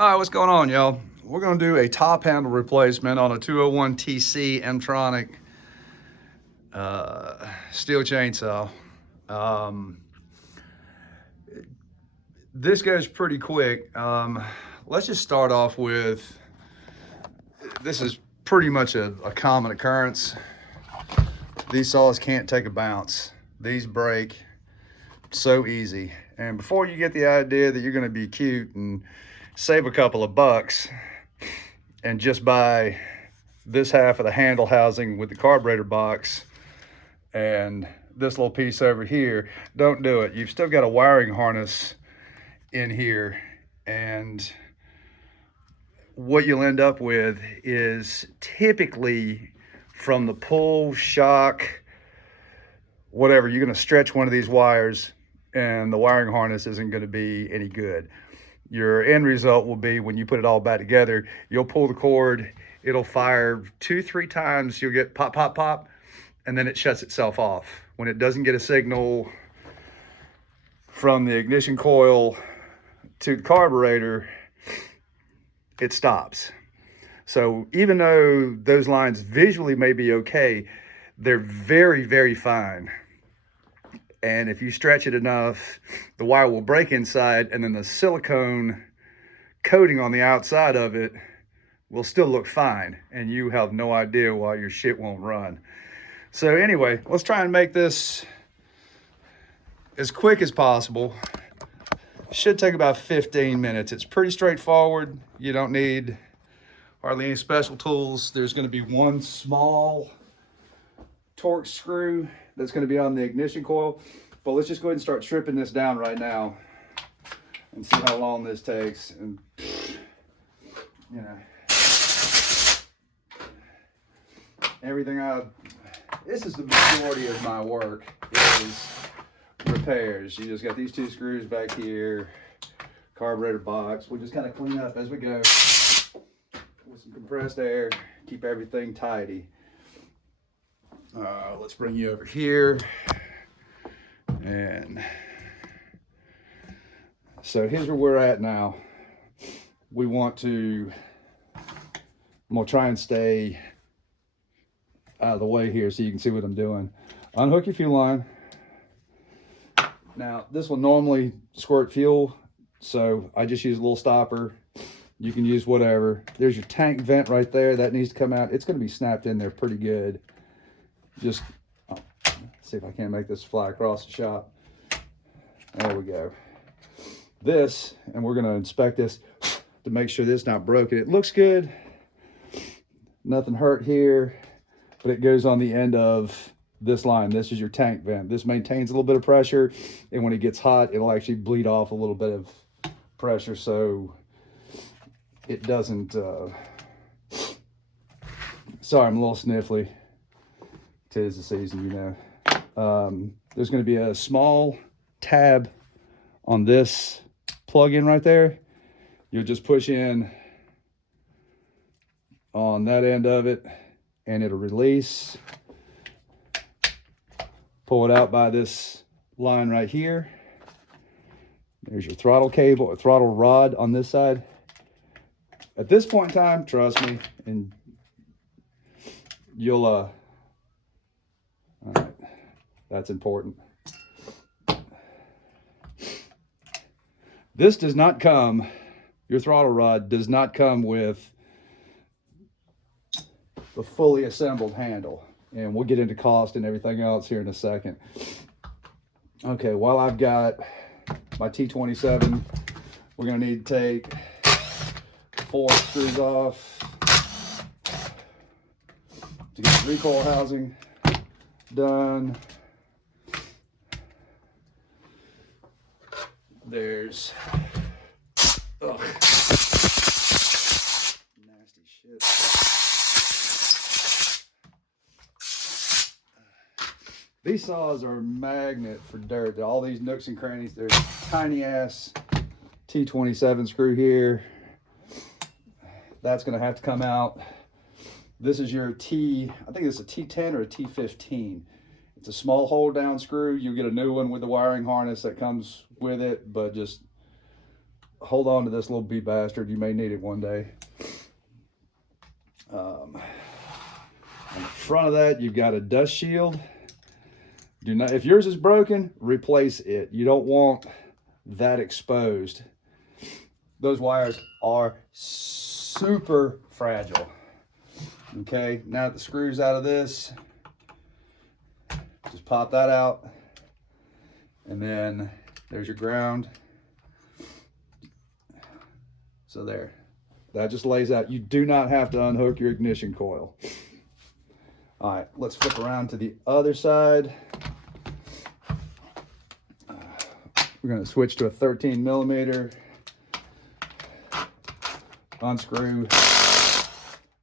All right, what's going on, y'all? We're going to do a top handle replacement on a 201TC M-tronic Stihl chainsaw. This goes pretty quick. Let's just start off with, this is pretty much a common occurrence. These saws can't take a bounce. These break so easy. And before you get the idea that you're going to be cute and save a couple of bucks and just buy this half of the handle housing with the carburetor box and this little piece over here, don't do it. You've still got a wiring harness in here, and what you'll end up with is typically from the pull, shock, whatever, you're going to stretch one of these wires and the wiring harness isn't going to be any good. Your end result will be, when you put it all back together, you'll pull the cord, it'll fire 2-3 times, you'll get pop, pop, pop, and then it shuts itself off. When it doesn't get a signal from the ignition coil to the carburetor, it stops. So even though those lines visually may be okay, they're very, very fine. And if you stretch it enough, the wire will break inside, and then the silicone coating on the outside of it will still look fine, and you have no idea why your shit won't run. So anyway, let's try and make this as quick as possible. Should take about 15 minutes. It's pretty straightforward. You don't need hardly any special tools. There's going to be one small Torx screw that's going to be on the ignition coil, but let's just go ahead and start stripping this down right now and see how long this takes. And you know, this is the majority of my work is repairs. You just got these two screws back here, carburetor box. We'll just kind of clean up as we go with some compressed air, keep everything tidy. Let's bring you over here. And so here's where we're at now. I'm gonna try and stay out of the way here so you can see what I'm doing. Unhook your fuel line. Now, this will normally squirt fuel, so I just use a little stopper. You can use whatever. There's your tank vent right there. That needs to come out. It's going to be snapped in there pretty good. Just see if I can't make this fly across the shop. There we go. This, and we're going to inspect this to make sure this is not broken. It looks good. Nothing hurt here, but it goes on the end of this line. This is your tank vent. This maintains a little bit of pressure, and when it gets hot, it'll actually bleed off a little bit of pressure, so it doesn't sorry, I'm a little sniffly. 'Tis the season, you know. There's going to be a small tab on this plug-in right there. You'll just push in on that end of it and it'll release. Pull it out by this line right here. There's your throttle cable or throttle rod on this side. At this point in time, trust me, and you'll all right, that's important. This does not come, your throttle rod does not come with the fully assembled handle. And we'll get into cost and everything else here in a second. Okay, while I've got my T27, we're gonna need to take 4 screws off to get the recoil housing done. There's, ugh, nasty shit. These saws are a magnet for dirt. All these nooks and crannies. There's a tiny ass T27 screw here. That's gonna have to come out. This is your I think it's a T10 or a T15. It's a small hold down screw. You'll get a new one with the wiring harness that comes with it, but just hold on to this little B bastard. You may need it one day. On the front of that, you've got a dust shield. Do not, if yours is broken, replace it. You don't want that exposed. Those wires are super fragile. Okay, now that the screw's out of this, just pop that out, and then there's your ground. So there, that just lays out. You do not have to unhook your ignition coil. All right, let's flip around to the other side. We're gonna switch to a 13 millimeter. Unscrew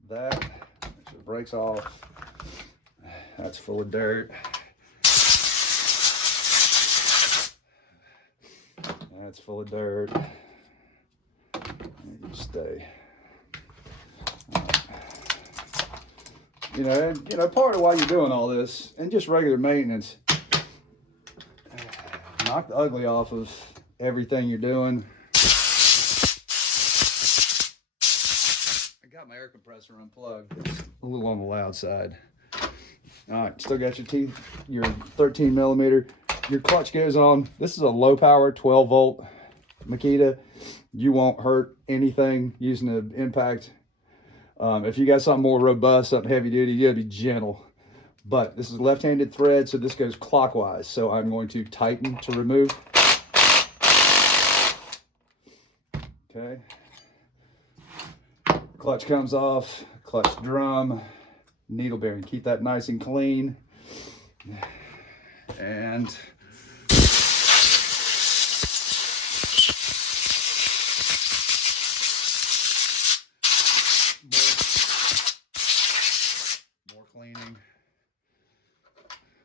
that, make sure the brake's off. That's full of dirt. That's full of dirt. You stay. You know, part of why you're doing all this, and just regular maintenance, knock the ugly off of everything you're doing. I got my air compressor unplugged. It's a little on the loud side. All right, still got your 13 millimeter. Your clutch goes on. This is a low power 12 volt Makita. You won't hurt anything using the impact. If you got something more robust, something heavy duty, you gotta be gentle. But this is left-handed thread, so this goes clockwise. So I'm going to tighten to remove. Okay. Clutch comes off, clutch drum, needle bearing. Keep that nice and clean. And more cleaning,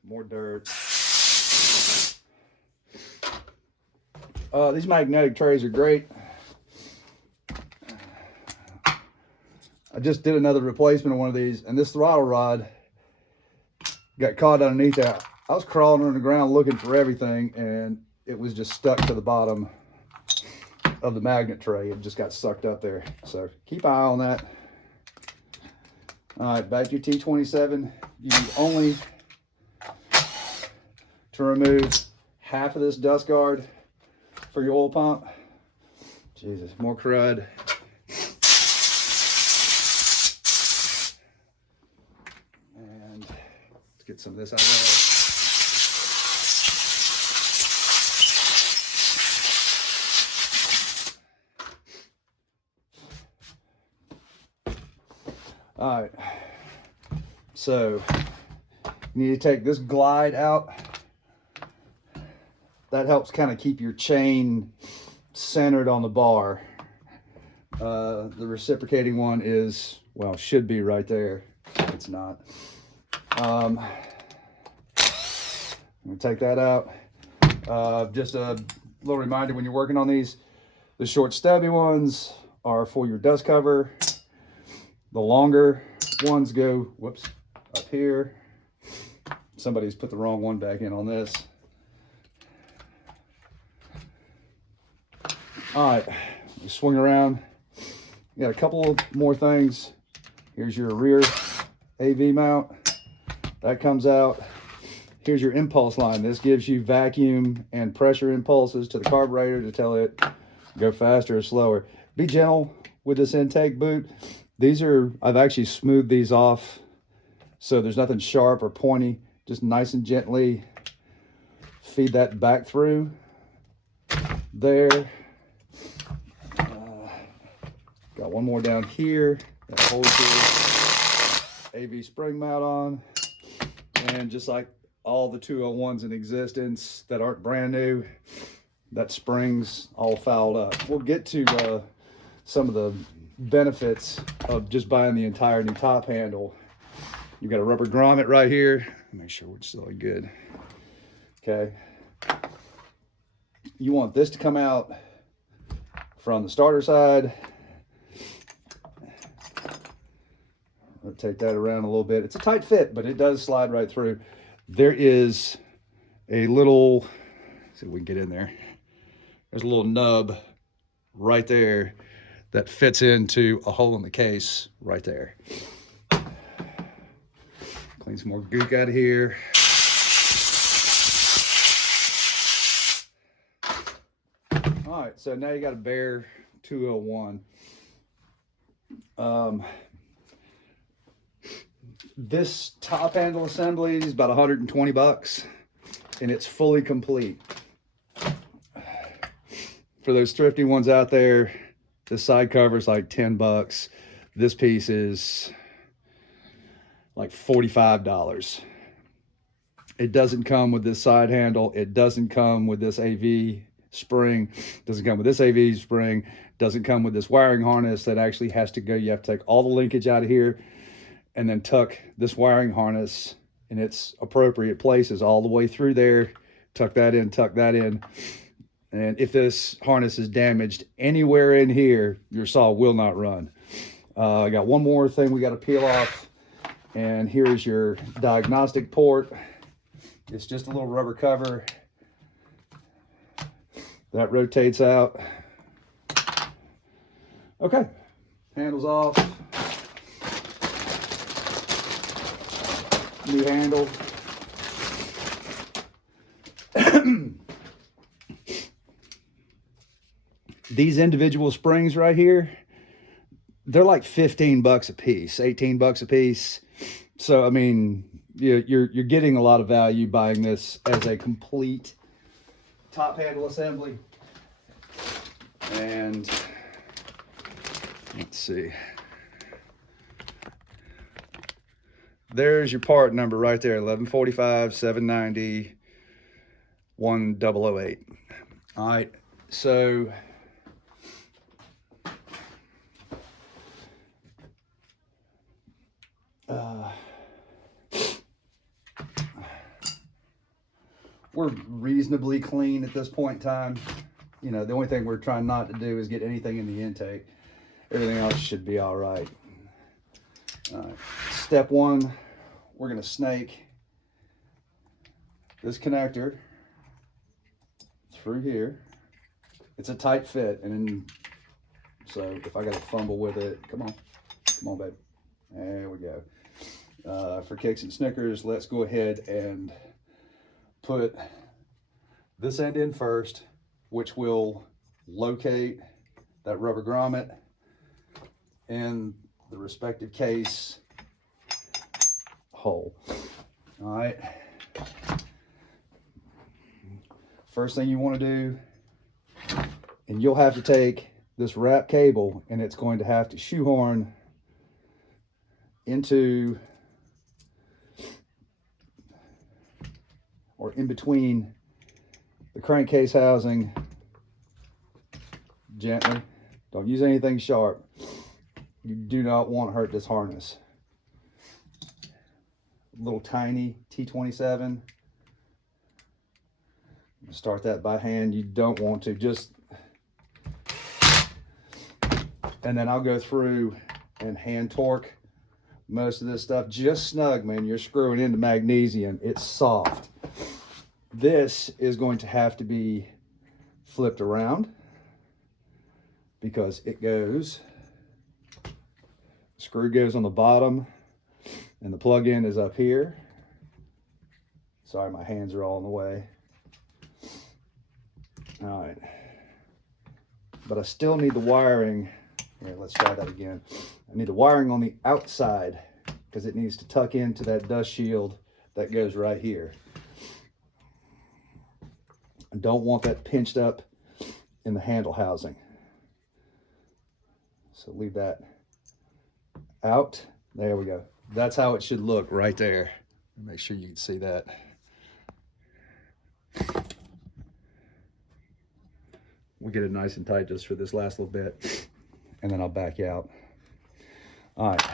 more dirt. These magnetic trays are great. I just did another replacement of one of these, and this throttle rod got caught underneath that. I was crawling on the ground looking for everything, and it was just stuck to the bottom of the magnet tray. It just got sucked up there. So keep an eye on that. All right, back to your T27. You need only to remove half of this dust guard for your oil pump. Jesus, more crud. And let's get some of this out of there. All right, so you need to take this glide out. That helps kind of keep your chain centered on the bar. The reciprocating one is, well, should be right there. It's not. I'm gonna take that out. Just a little reminder when you're working on these, the short stubby ones are for your dust cover. The longer ones go, whoops, up here. Somebody's put the wrong one back in on this. All right, swing around. You got a couple of more things. Here's your rear AV mount. That comes out. Here's your impulse line. This gives you vacuum and pressure impulses to the carburetor to tell it go faster or slower. Be gentle with this intake boot. These are, I've actually smoothed these off so there's nothing sharp or pointy. Just nice and gently feed that back through there. Got one more down here that holds your AV spring mount on. And just like all the 201s in existence that aren't brand new, that spring's all fouled up. We'll get to some of the benefits of just buying the entire new top handle. You've got a rubber grommet right here. Make sure we're still good. Okay. You want this to come out from the starter side. I'll take that around a little bit. It's a tight fit, but it does slide right through. There is a little, let's see if we can get in there. There's a little nub right there that fits into a hole in the case right there. Clean some more gook out of here. All right, so now you got a bare 201. This top handle assembly is about 120 bucks, and it's fully complete. For those thrifty ones out there, the side cover is like 10 bucks. This piece is like $45. It doesn't come with this side handle. It doesn't come with this AV spring. It doesn't come with this AV spring. It doesn't come with this wiring harness that actually has to go. You have to take all the linkage out of here and then tuck this wiring harness in its appropriate places all the way through there. Tuck that in, tuck that in. And if this harness is damaged anywhere in here, your saw will not run. I got one more thing we got to peel off. And here's your diagnostic port. It's just a little rubber cover that rotates out. Okay, handle's off. New handle. These individual springs right here, they're like 15 bucks a piece, 18 bucks a piece. So, I mean, you're getting a lot of value buying this as a complete top handle assembly. And let's see. There's your part number right there, 1145 790 1008. All right, so we're reasonably clean at this point in time. You know, the only thing we're trying not to do is get anything in the intake. Everything else should be all right. All right. Step one, we're going to snake this connector through here. It's a tight fit, and then, so if I got to fumble with it, come on, babe. There we go. For kicks and snickers, let's go ahead and put this end in first, which will locate that rubber grommet in the respective case hole. All right. First thing you want to do, and you'll have to take this wrap cable, and it's going to have to shoehorn into or in between the crankcase housing gently. Don't use anything sharp. You do not want to hurt this harness. Little tiny T27. Start that by hand. You don't want to, just, and then I'll go through and hand torque most of this stuff. Just snug, man. You're screwing into magnesium. It's soft. This is going to have to be flipped around because it goes, screw goes on the bottom and the plug-in is up here. Sorry, my hands are all in the way. All right, but I still need the wiring. Here, let's try that again. I need the wiring on the outside because it needs to tuck into that dust shield that goes right here. I don't want that pinched up in the handle housing. So leave that out. There we go. That's how it should look right there. Make sure you can see that. We'll get it nice and tight just for this last little bit, and then I'll back out. All right,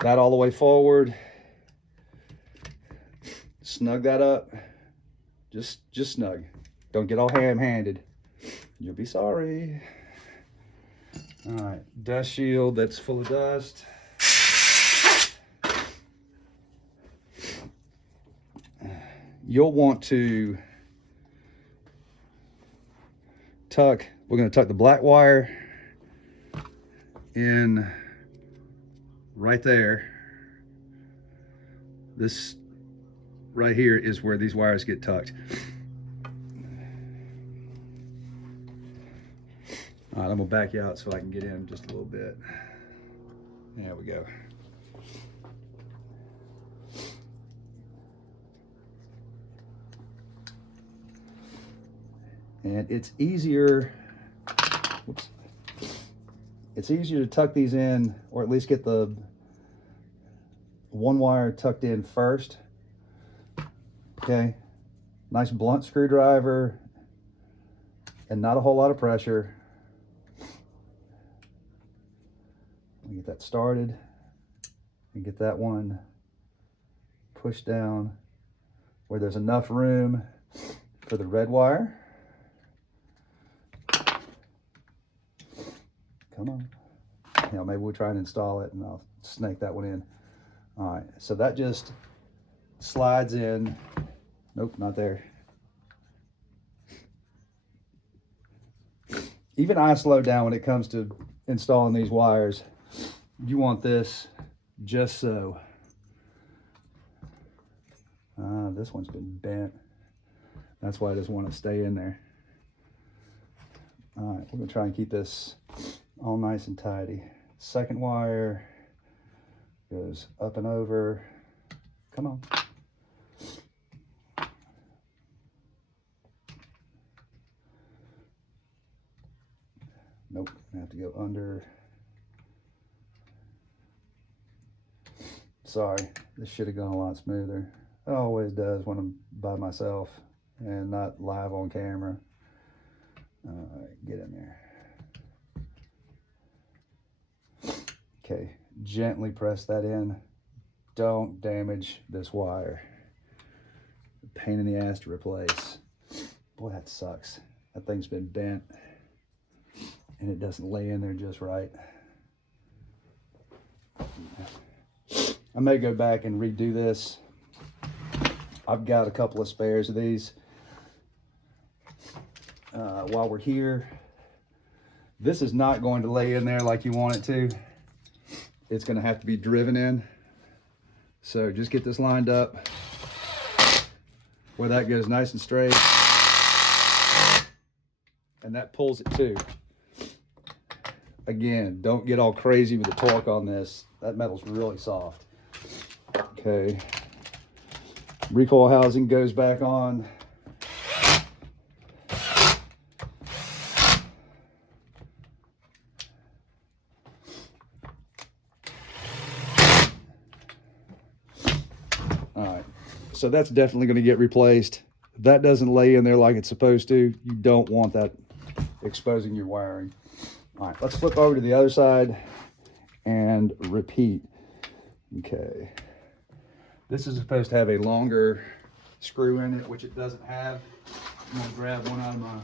that all the way forward. Snug that up. Just snug. Don't get all ham-handed. You'll be sorry. All right, dust shield that's full of dust. You'll want to tuck We're going to tuck the black wire in right there. This right here is where these wires get tucked. All right, I'm gonna back you out so I can get in just a little bit. There we go. And it's easier, whoops, it's easier to tuck these in, or at least get the one wire tucked in first. Okay, nice blunt screwdriver and not a whole lot of pressure. Let me get that started and get that one pushed down where there's enough room for the red wire. Come on. You know, maybe we'll try and install it and I'll snake that one in. All right, so that just slides in. Nope, not there. Even I slow down when it comes to installing these wires. You want this just so. This one's been bent. That's why I just want to stay in there. All right, we're gonna try and keep this all nice and tidy. Second wire goes up and over. Come on. Nope, I have to go under. Sorry, this should have gone a lot smoother. It always does when I'm by myself and not live on camera. All right, get in there. Okay, gently press that in. Don't damage this wire. Pain in the ass to replace. Boy, that sucks. That thing's been bent and it doesn't lay in there just right. I may go back and redo this. I've got a couple of spares of these. While we're here, this is not going to lay in there like you want it to. It's going to have to be driven in. So just get this lined up where that goes nice and straight. And that pulls it too. Again, don't get all crazy with the torque on this. That metal's really soft. Okay. Recoil housing goes back on. All right, so that's definitely going to get replaced. If that doesn't lay in there like it's supposed to, you don't want that exposing your wiring. All right, let's flip over to the other side and repeat. Okay. This is supposed to have a longer screw in it, which it doesn't have. I'm gonna grab one out of my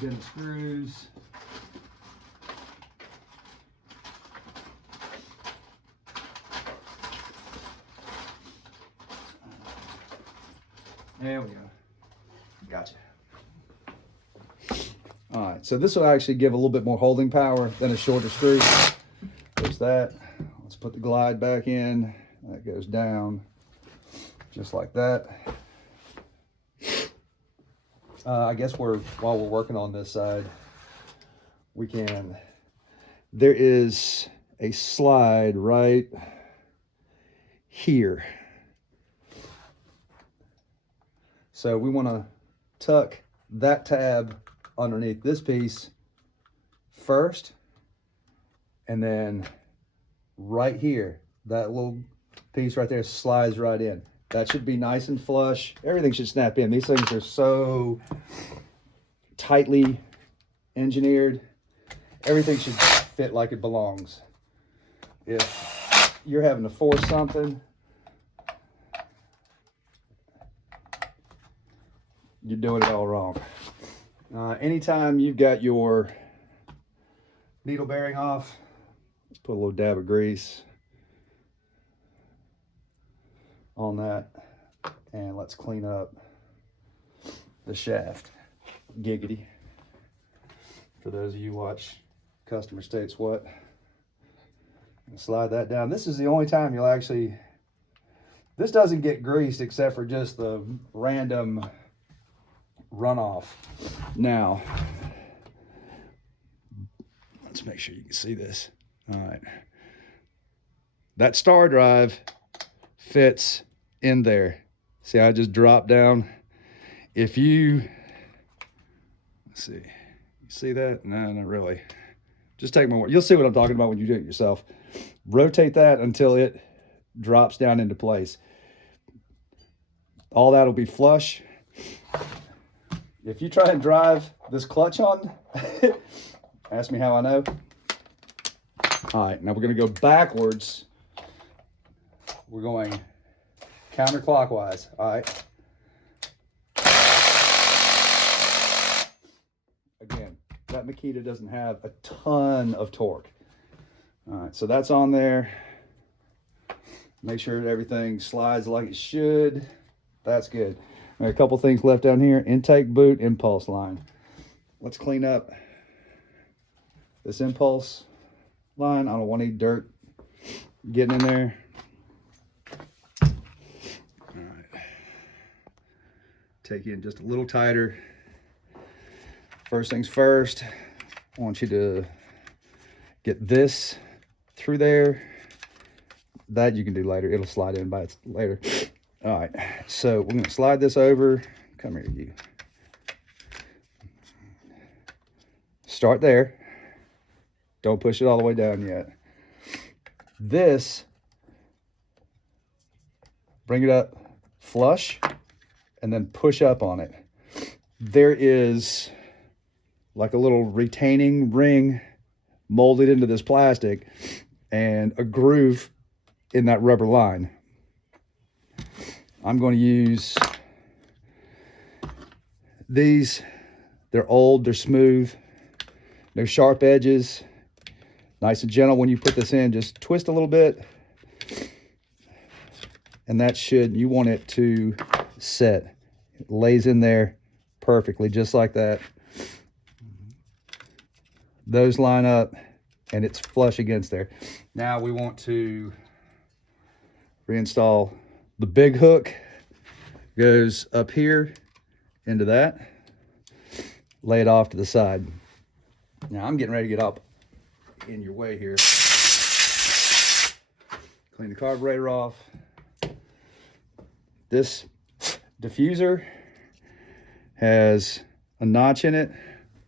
bin of screws. There we go. Gotcha. All right, so this will actually give a little bit more holding power than a shorter screw. There's that. Let's put the glide back in. That goes down just like that. I guess while we're working on this side, there is a slide right here. So we want to tuck that tab underneath this piece first, and then right here, that little piece right there slides right in. That should be nice and flush. Everything should snap in. These things are so tightly engineered. Everything should fit like it belongs. If you're having to force something, you're doing it all wrong. Anytime you've got your needle bearing off, let's put a little dab of grease on that, and let's clean up the shaft. giggity. For those of you who watch Customer States What. Slide that down. This is the only time you'll actually, this doesn't get greased except for just the random runoff. Now, let's make sure you can see this. All right. That star drive fits in there. See, I just dropped down. If you, let's see, you see that? No, not really. Just take my word. You'll see what I'm talking about when you do it yourself. Rotate that until it drops down into place. All that'll be flush. If you try and drive this clutch on, ask me how I know. All right, now we're going to go backwards. We're going counterclockwise. All right. Again, that Makita doesn't have a ton of torque. All right, so that's on there. Make sure everything slides like it should. That's good. All right, a couple things left down here. Intake boot, impulse line. Let's clean up this impulse line. I don't want any dirt getting in there. All right. Take in just a little tighter. First things first, I want you to get this through there. That you can do later. It'll slide in by its later. All right, so we're going to slide this over. Come here, you. Start there. Don't push it all the way down yet. This, bring it up flush and then push up on it. There is like a little retaining ring molded into this plastic and a groove in that rubber line. I'm going to use these. They're old, they're smooth, no sharp edges, nice and gentle. When you put this in, just twist a little bit, and that should, you want it to set. It lays in there perfectly, just like that. Those line up and it's flush against there. Now we want to reinstall the big hook. Goes up here into that. Lay it off to the side. Now I'm getting ready to get up in your way here. Clean the carburetor off. This diffuser has a notch in it.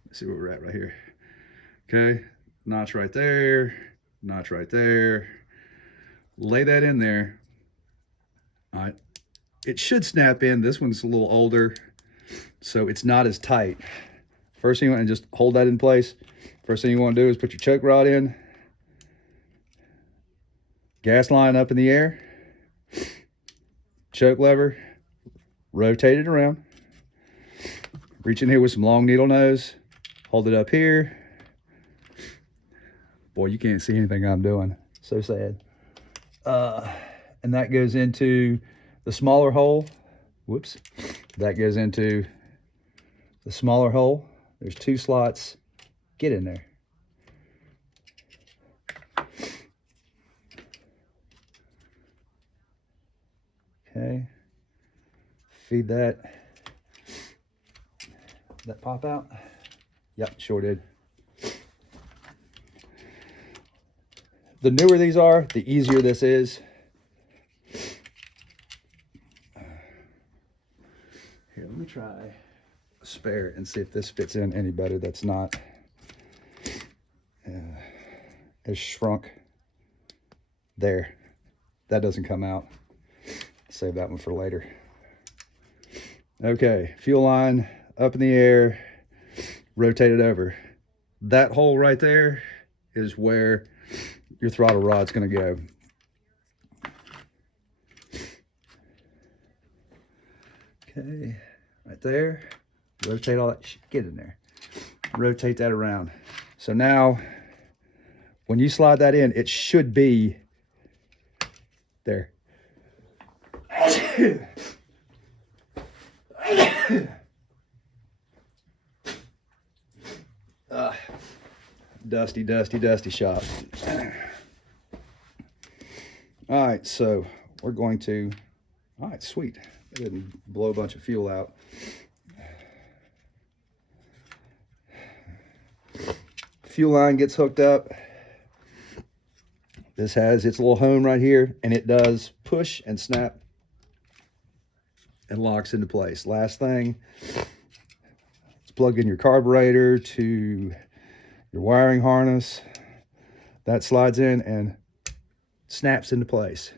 Let's see where we're at right here. Okay, notch right there, notch right there. Lay that in there. All right, it should snap in. This one's a little older, so it's not as tight. First thing you want to just hold that in place. First thing you want to do is put your choke rod in. Gas line up in the air. Choke lever. Rotate it around. Reach in here with some long needle nose. Hold it up here. Boy, you can't see anything I'm doing. So sad. And that goes into the smaller hole. Whoops. That goes into the smaller hole. There's 2 slots. Get in there. Okay. Feed that. Did that pop out? Yep, sure did. The newer these are, the easier this is. Here, let me try a spare and see if this fits in any better. That's not as shrunk. There. That doesn't come out. Save that one for later. Okay, fuel line up in the air, rotate it over. That hole right there is where your throttle rod's going to go. Okay, right there. Rotate all that. Get in there. Rotate that around. So now, when you slide that in, it should be there. dusty, dusty, dusty shop. All right, so we're going to, all right, sweet. It didn't blow a bunch of fuel out. Fuel line gets hooked up. This has its little home right here, and it does push and snap and locks into place. Last thing, let's plug in your carburetor to your wiring harness. That slides in and snaps into place.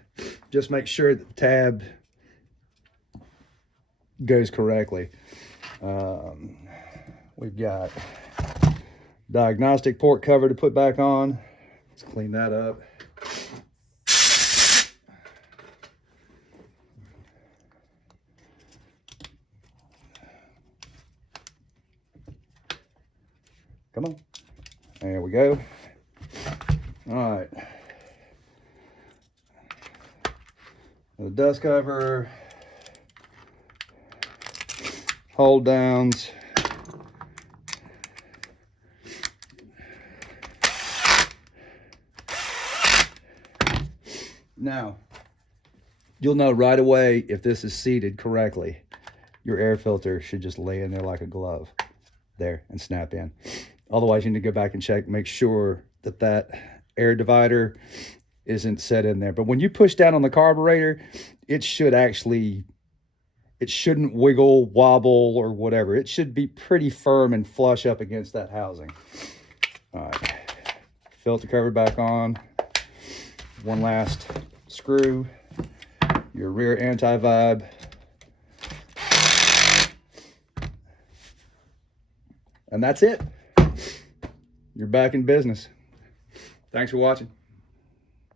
Just make sure that the tab goes correctly. We've got diagnostic port cover to put back on. Let's clean that up. Come on. There we go. All right. The dust cover, hold downs. Now, you'll know right away if this is seated correctly. Your air filter should just lay in there like a glove there and snap in. Otherwise, you need to go back and check, make sure that that air divider isn't set in there. But when you push down on the carburetor, it shouldn't wiggle, wobble, or whatever. It should be pretty firm and flush up against that housing. All right, filter cover back on. One last screw, your rear anti-vibe. And that's it. You're back in business. Thanks for watching.